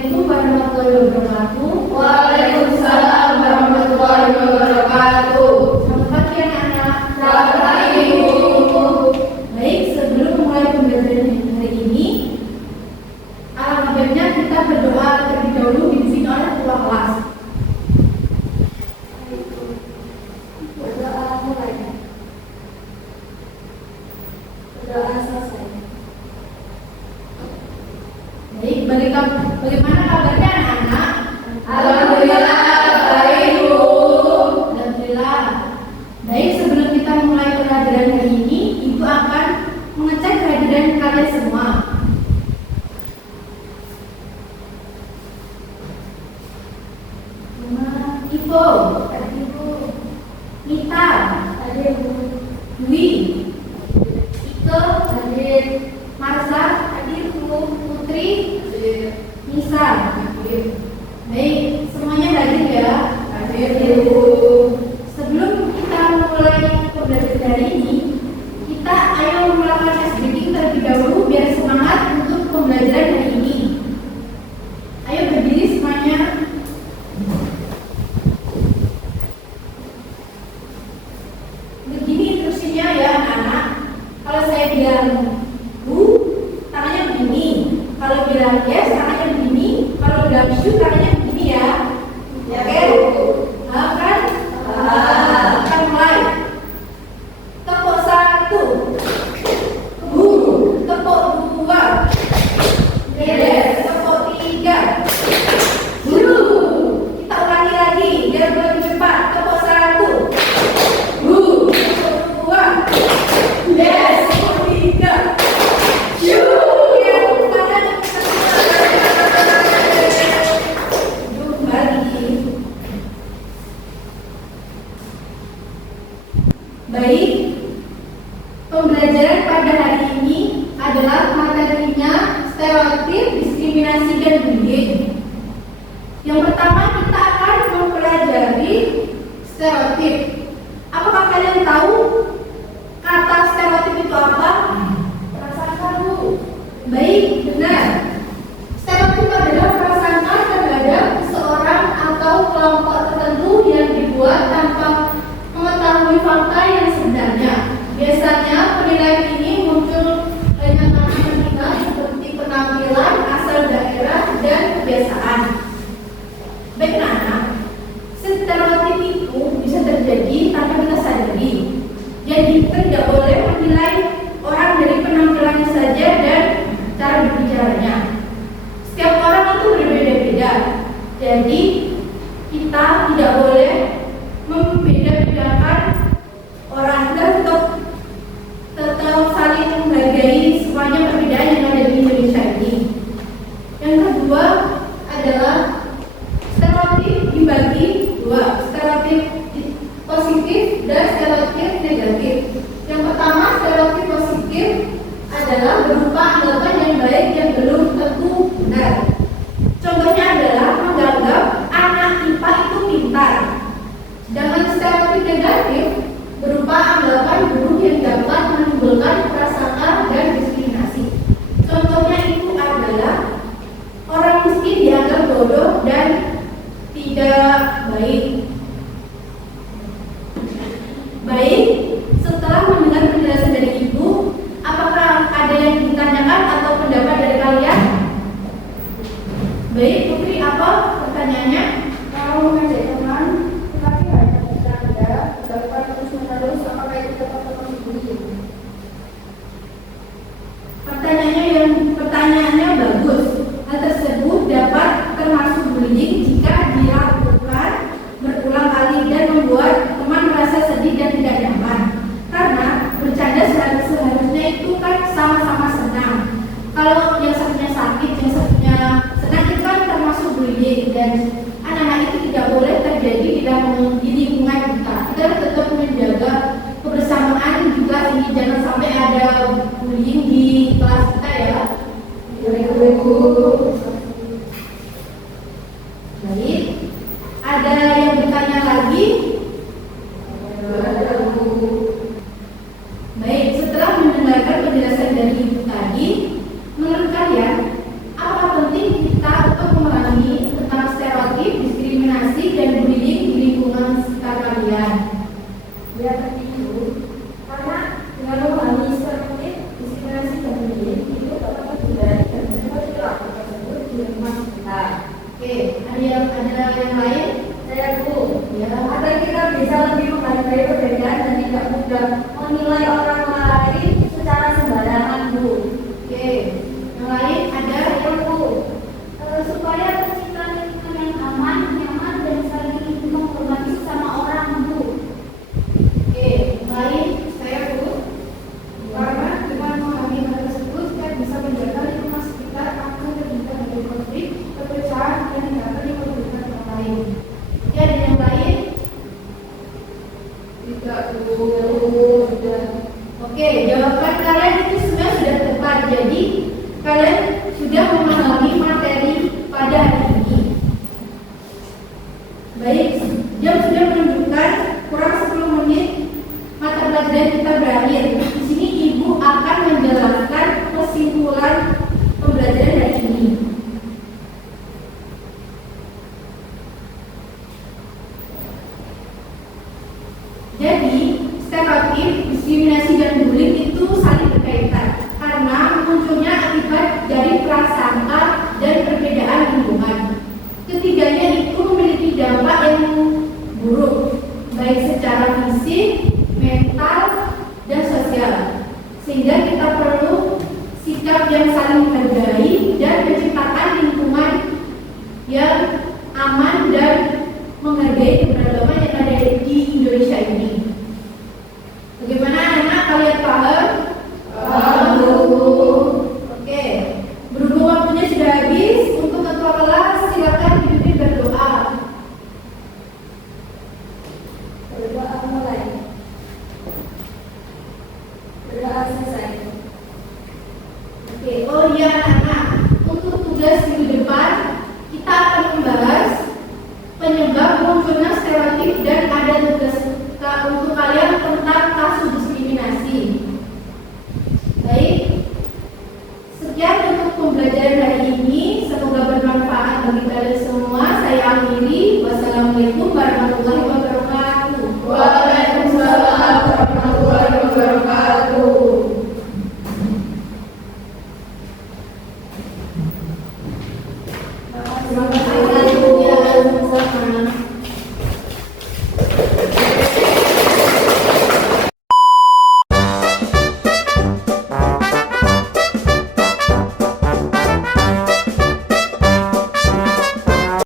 Assalamualaikum warahmatullahi wabarakatuh. Waalaikumsalam warahmatullahi wabarakatuh. Selamat pagi anak-anak. Selamat pagi, Ibu. Baik, sebelum mulai pembelajaran hari ini, alangkah baiknya kita berdoa terlebih dahulu dipimpin oleh ketua kelas. Berdoa mulai. Berdoa selesai. Baik, bagaimana kabarnya anak-anak? Alhamdulillah baik, Bu. Alhamdulillah. Baik, sebelum kita mulai pelajaran hari ini, Ibu akan mengecek kehadiran kalian semua. Ivo, Ibu. Nita, Hadir, Bu. Dwi, Ike, Hadir. Marsa, Hadir, Bu. Putri, Hadir. Nisa. Hadir. Baik, semuanya hadir ya. Hadir, Bu. Sebelum kita mulai pembelajaran hari ini, kita ayo melakukan SBK terlebih dahulu biar semangat untuk pembelajaran hari ini. Ayo berdiri semuanya. Begini instruksinya ya anak-anak. Kalau saya bilang bu, tangannya begini. Kalau bilang yes, tangannya begini. Kalau bilang shoot, tangannya begini ya. Ya, Oke? Bu. Kan? Kita mulai. Tepuk 1. Bu. Tepuk 2. Yes. Tepuk 3. Guru. Kita ulangi lagi biar lebih cepat. Tepuk 1. Bu. Tepuk 2. Yes. Tepuk 3. Baik, pembelajaran pada hari ini adalah materinya stereotip, diskriminasi, dan bullying. Yang pertama kita akan mempelajari stereotip. Apakah kalian tahu kata stereotip itu apa? Prasangka, Bu. Baik, benar. Stereotip adalah prasangka terhadap seseorang atau kelompok tertentu yang dibuat tanpa mengetahui fakta yang sebenarnya. Biasanya penilaian ini muncul hanya karena kita seperti penampilan, asal daerah, dan kebiasaan. Baik anak, stereotip itu bisa terjadi tanpa kita sadari. Jadi kita tidak boleh menilai orang dari penampilannya saja dan cara berbicaranya. Setiap orang itu berbeda-beda. Jadi kita tidak boleh membeda-bedakan orang. Kita tetap saling menghargai semuanya perbedaan yang ada di Indonesia ini. Yang kedua adalah stereotip dibagi dua, stereotip positif dan stereotip negatif. Yang pertama, stereotip positif adalah berupa anggapan yang baik yang belum tentu benar. Contohnya adalah menganggap anak IPA itu pintar. Sedangkan stereotip negatif berupa anggapan guru yang dapat menimbulkan prasangka dan diskriminasi. Contohnya itu adalah orang miskin dianggap bodoh dan tidak baik. Baik, setelah mendengar penjelasan dari Ibu, apakah ada yang ditanyakan atau pendapat dari kalian? Baik, Putri, apa pertanyaannya? Kalau mengajak teman, tetapi hanya bercanda, dilakukan terus-menerus, apakah itu dapat termasuk bullying? Pertanyaannya bagus. Hal tersebut dapat termasuk bullying jika dilakukan berulang kali dan membuat teman merasa sedih dan tidak nyaman. Karena bercanda seharusnya itu kan sama-sama senang. Kalau yang satunya sakit, yang satunya senang, itu kan termasuk bullying, dan anak-anak itu tidak boleh terjadi di lingkungan kita. Kita harus tetap menjaga kebersamaan juga ini, jangan sampai ada bullying di kelas kita ya. Ibu. Baik, ada yang bertanya lagi? Baik, setelah mendengarkan penjelasan dari Ibu tadi, menurut kalian apakah penting kita untuk kalian sudah memahami materi pada hari ini. Baik, jam sudah menunjukkan kurang 10 menit mata pelajaran kita berakhir. Di sini Ibu akan menjelaskan kesimpulan pembelajaran hari ini. Jadi, stereotip, diskriminasi, dan bullying itu saling berkaitan karena munculnya akibat dari prasangka dan perbedaan lingkungan. Ketiganya itu memiliki dampak yang buruk, baik secara fisik, mental, dan sosial. Sehingga kita perlu sikap yang saling menghargai dan menciptakan lingkungan yang aman dan menghargai keberagaman yang ada di Indonesia ini. Bagaimana anak-anak, kalian paham? Paham, Bu. Oke, berhubung waktunya sudah habis, untuk ketua kelas silakan dipimpin berdoa. Berdoa mulai. Berdoa selesai. Oke, oh iya anak-anak, untuk tugas